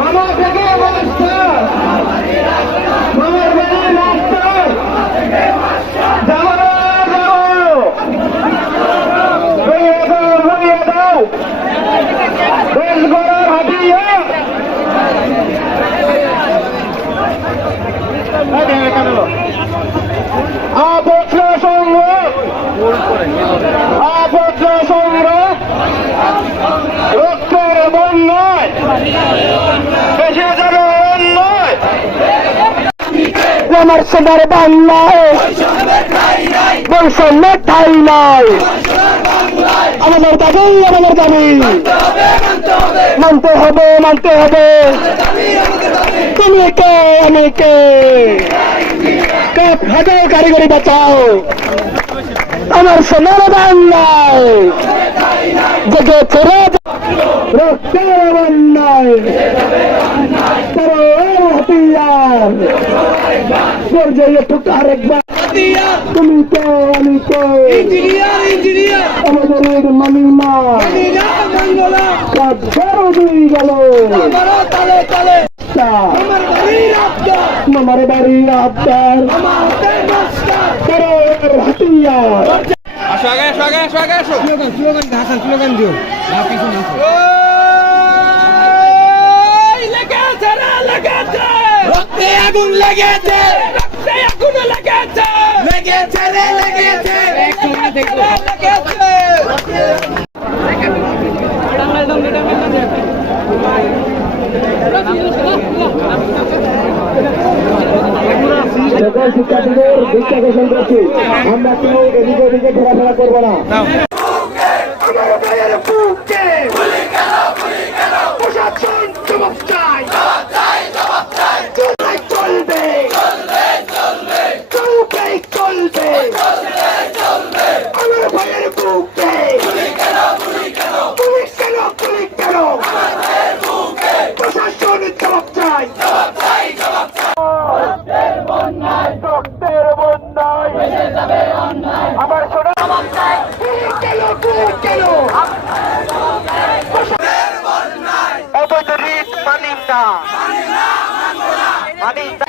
আমার থেকে মাস্টার আমার থেকে মাস্টার যাও যাও হইয়া আমার সোনার বাংলায় বৈষম্য ঠাই নাই। আমাদের দাবি আমাদের দাবি মানতে হবে মানতে হবে। তুমি কে, আমি কে? হাজার কারিগরি বাঁচাও। আমার সোনার বাংলায়। জেগেছে রাজা রক্তের বন্যায় করো হাতিয়ার পর্যায়ে ঠুক আরেকবার তুমি কে আমি ইঞ্জিনিয়ার আমাদের মানি না দুই গেল তা, আমার বাড়ির আবদার আসো আগে আসো আগে আসো আগে আসো ওই লেগেছে। রক্তে আগুন লেগেছে। রক্তে আগুন লেগেছে। লেগেছে রে লেগেছে। লেগেছে সকল শিক্ষার্থীদের করছি। আমরা কেউ এদিকে ওদিকে ঘোরাফেরা করব না আমার ভাইয়ের বুকে প্রশাসন জবাব চাই চলবে চলবে চলবে চলবে আমার ভাইয়ের বুকে প্রশাসন জবাব চাই রক্তের বন্যায় সোনা পুলিশ কেন কেন অবৈধ রিট মানি না মানি না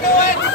going.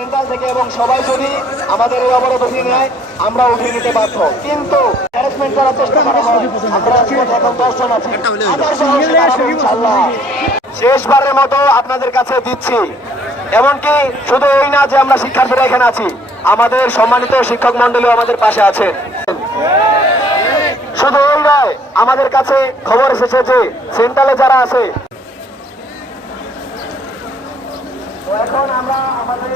সেন্ট্রাল থেকে এবং সবাই যদি আমাদের এই অবরোধ উঠিয়ে নেয় আমরা উঠিয়ে নিতে বাধ্য। কিন্তু হ্যারাসমেন্ট করার চেষ্টা করা হয়। আমরা এখন দশজন আছি। শেষবারের মতো আপনাদের কাছে দিচ্ছি। এমনকি শুধু এই না যে আমরা শিক্ষার্থীরা এখানে আছি আমাদের সম্মানিত শিক্ষক মন্ডলী আমাদের পাশে আছেন। শুধু এই নয় আমাদের কাছে খবর এসেছে যে সেন্ট্রালে যারা আছে তো এখন আমরা আমাদের